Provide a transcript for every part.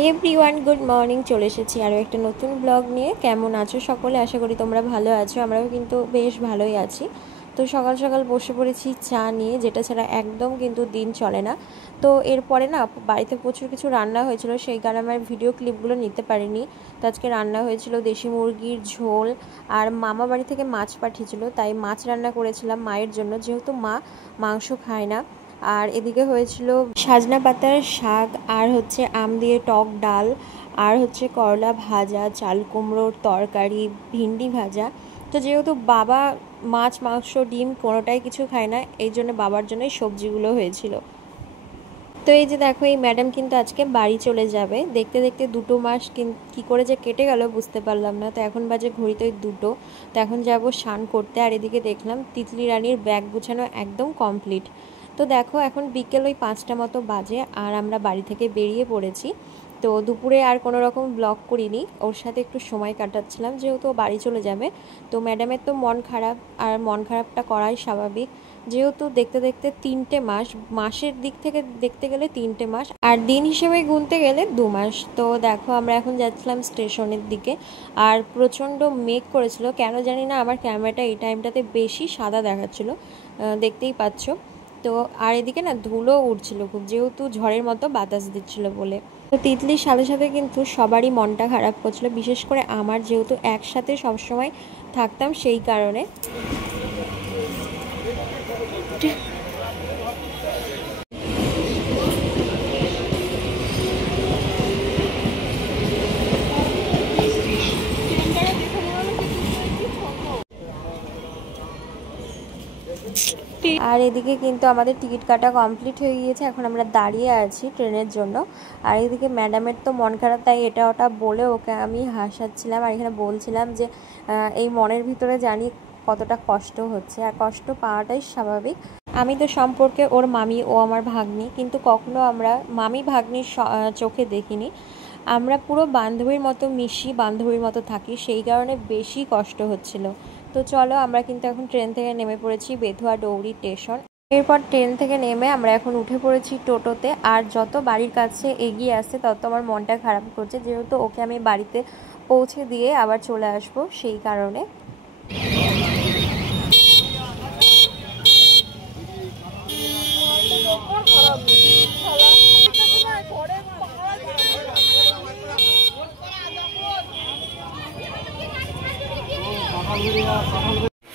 Hi everyone, good morning. চলে এসেছি আরও একটা নতুন ব্লগ নিয়ে। কেমন আছো সকলে? আশা করি তোমরা ভালো আছো। আমরাও কিন্তু বেশ ভালোই আছি। তো সকাল সকাল বসে পড়েছি চা নিয়ে, যেটা ছাড়া একদম কিন্তু দিন চলে না। তো এরপরে না বাড়িতে প্রচুর কিছু রান্না হয়েছিল, সেই কারণে আমার ভিডিও ক্লিপগুলো নিতে পারিনি। তো আজকে রান্না হয়েছিল দেশি মুরগির ঝোল, আর মামা বাড়ি থেকে মাছ পাঠিয়েছিল, তাই মাছ রান্না করেছিলাম মায়ের জন্য, যেহেতু মা মাংস খায় না। আর এদিকে হয়েছিল সাজনা পাতার শাক, আর হচ্ছে আম দিয়ে টক ডাল, আর হচ্ছে করলা ভাজা, চাল কুমড়োর তরকারি, ভিন্ডি ভাজা। তো যেহেতু বাবা মাছ মাংস ডিম কোনোটাই কিছু খায় না, এই জন্য বাবার জন্যই সবজিগুলো হয়েছিল। তো এই যে দেখো, এই ম্যাডাম কিন্তু আজকে বাড়ি চলে যাবে। দেখতে দেখতে 2 মাস কী করে যে কেটে গেল বুঝতে পারলাম না। তো এখন বাজে ঘড়িতে 2। তো এখন যাব স্নান করতে। আর এদিকে দেখলাম তিতলি রানীর ব্যাগ গুছানো একদম কমপ্লিট। তো দেখো এখন বিকেল ওই 5টা মতো বাজে, আর আমরা বাড়ি থেকে বেরিয়ে পড়েছি। তো দুপুরে আর কোনো রকম ব্লগ করিনি, ওর সাথে একটু সময় কাটাচ্ছিলাম, যেহেতু বাড়ি চলে যাবে। তো ম্যাডামের তো মন খারাপ, আর মন খারাপটা করাই স্বাভাবিক, যেহেতু দেখতে দেখতে 3টে মাস, মাসের দিক থেকে দেখতে গেলে 3টে মাস, আর দিন হিসেবে গুনতে গেলে 2 মাস। তো দেখো আমরা এখন যাচ্ছিলাম স্টেশনের দিকে, আর প্রচণ্ড মেঘ করেছিল। কেন জানি না আমার ক্যামেরাটা এই টাইমটাতে বেশি সাদা দেখাচ্ছিল, দেখতেই পাচ্ছ। তো আর এদিকে না ধুলো উঠছিল খুব, যেহেতু ঝড়ের মতো বাতাস দিচ্ছিল বলে। তো তিতলির সাথে সাথে কিন্তু সবারই মনটা খারাপ করছিল, বিশেষ করে আমার, যেহেতু একসাথে সবসময় থাকতাম সেই কারণে। আর এদিকে কিন্তু আমাদের টিকিট কাটা কমপ্লিট হয়ে গিয়েছে, এখন আমরা দাঁড়িয়ে আছি ট্রেনের জন্য। আর এদিকে ম্যাডামের তো মন খারাপ, তাই এটা ওটা বলে ওকে আমি হাসাচ্ছিলাম, আর এখানে বলছিলাম যে এই মনের ভিতরে জানি কতটা কষ্ট হচ্ছে, আর কষ্ট পাওয়াটাই স্বাভাবিক। আমি তো সম্পর্কে ওর মামি, ও আমার ভাগ্নি, কিন্তু কখনো আমরা মামি ভাগ্নির চোখে দেখিনি। আমরা পুরো বান্ধবীর মতো মিশি, বান্ধবীর মতো থাকি, সেই কারণে বেশি কষ্ট হচ্ছিল। তো চলো, আমরা কিন্তু এখন ট্রেন থেকে নেমে পড়েছি বেথুয়া ডৌরি স্টেশন। এরপর ট্রেন থেকে নেমে আমরা এখন উঠে পড়েছি টোটোতে। আর যত বাড়ির কাছে এগিয়ে আসছে তত আমার মনটা খারাপ করছে, যেহেতু ওকে আমি বাড়িতে পৌঁছে দিয়ে আবার চলে আসবো, সেই কারণে।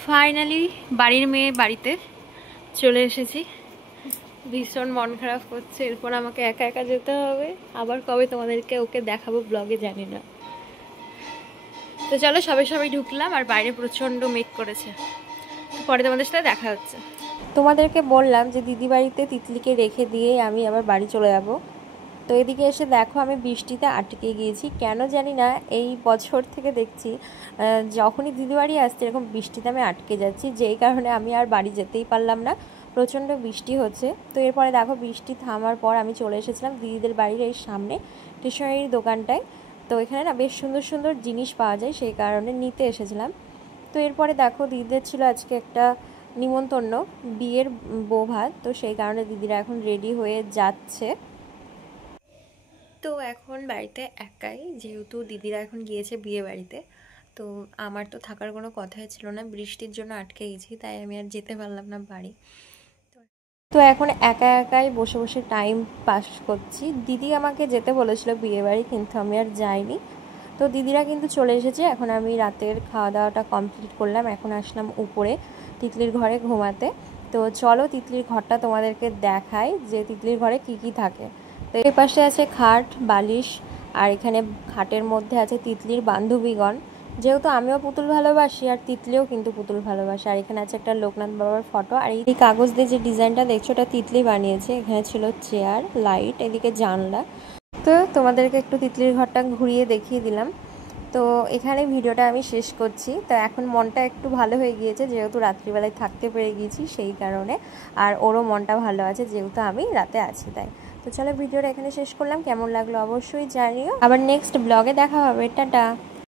ফাইনালি বাড়ির মেয়ে বাড়িতে চলে এসেছি। ভীষণ মন খারাপ করছে, এরপর আমাকে একা একা যেতে হবে। আবার কবে তোমাদেরকে ওকে দেখাবো ব্লগে জানি না। তো চলো, সবাই ঢুকলাম, আর বাইরে প্রচণ্ড মেঘ করেছে। পরে তোমাদের সাথে দেখা হচ্ছে। তোমাদেরকে বললাম যে দিদি বাড়িতে তিতলিকে রেখে দিয়ে আমি আবার বাড়ি চলে যাব। তো এদিকে এসে দেখো আমি বৃষ্টিতে আটকে গিয়েছি, কেন জানি না। এই বছর থেকে দেখছি যখনই দিদি বাড়ি আসছে এরকম বৃষ্টিতে আমি আটকে যাচ্ছি, যেই কারণে আমি আর বাড়ি যেতেই পারলাম না। প্রচণ্ড বৃষ্টি হচ্ছে। তো এরপরে দেখো বৃষ্টি থামার পর আমি চলে এসেছিলাম দিদিদের বাড়ির এই সামনে স্টেশনারি দোকানটায়। তো এখানে না বেশ সুন্দর সুন্দর জিনিস পাওয়া যায়, সেই কারণে নিতে এসেছিলাম। তো এরপরে দেখো দিদিদের ছিল আজকে একটা নিমন্ত্রণ, বিয়ের বউ ভাত। তো সেই কারণে দিদিরা এখন রেডি হয়ে যাচ্ছে। তো এখন বাড়িতে একাই, যেহেতু দিদিরা এখন গিয়েছে বিয়ে বাড়িতে। তো আমার তো থাকার কোনো কথাই ছিল না, বৃষ্টির জন্য আটকে গেছি, তাই আমি আর যেতে পারলাম না বাড়ি। তো এখন একা একাই বসে বসে টাইম পাস করছি। দিদি আমাকে যেতে বলেছিল বিয়ে বাড়ি, কিন্তু আমি আর যাইনি। তো দিদিরা কিন্তু চলে এসেছে, এখন আমি রাতের খাওয়া দাওয়াটা কমপ্লিট করলাম, এখন আসলাম উপরে তিতলির ঘরে ঘুমাতে। তো চলো তিতলির ঘরটা তোমাদেরকে দেখাই, যে তিতলির ঘরে কি কি থাকে। তো এই পাশে আছে খাট বালিশ, আর এখানে খাটের মধ্যে আছে তিতলির বান্ধবীগণ, যেহেতু আমিও পুতুল ভালোবাসি আর তিতলিও কিন্তু পুতুল ভালোবাসে। আর এখানে আছে একটা লোকনাথ বাবার ফটো, আর এই কাগজ দিয়ে যে ডিজাইনটা দেখছো ওটা তিতলি বানিয়েছে। এখানে ছিল চেয়ার, লাইট, এদিকে জানলা। তো তোমাদেরকে একটু তিতলির ঘরটা ঘুরিয়ে দেখিয়ে দিলাম। তো এখানে ভিডিওটা আমি শেষ করছি। তো এখন মনটা একটু ভালো হয়ে গিয়েছে, যেহেতু রাত্রিবেলায় থাকতে পেরে গিয়েছি সেই কারণে। আর ওরও মনটা ভালো আছে, যেহেতু আমি রাতে আছি তাই। তো চলো ভিডিওটা এখানে শেষ করলাম, কেমন লাগলো অবশ্যই জানিও। আবার নেক্সট ব্লগে দেখা হবে, টাটা।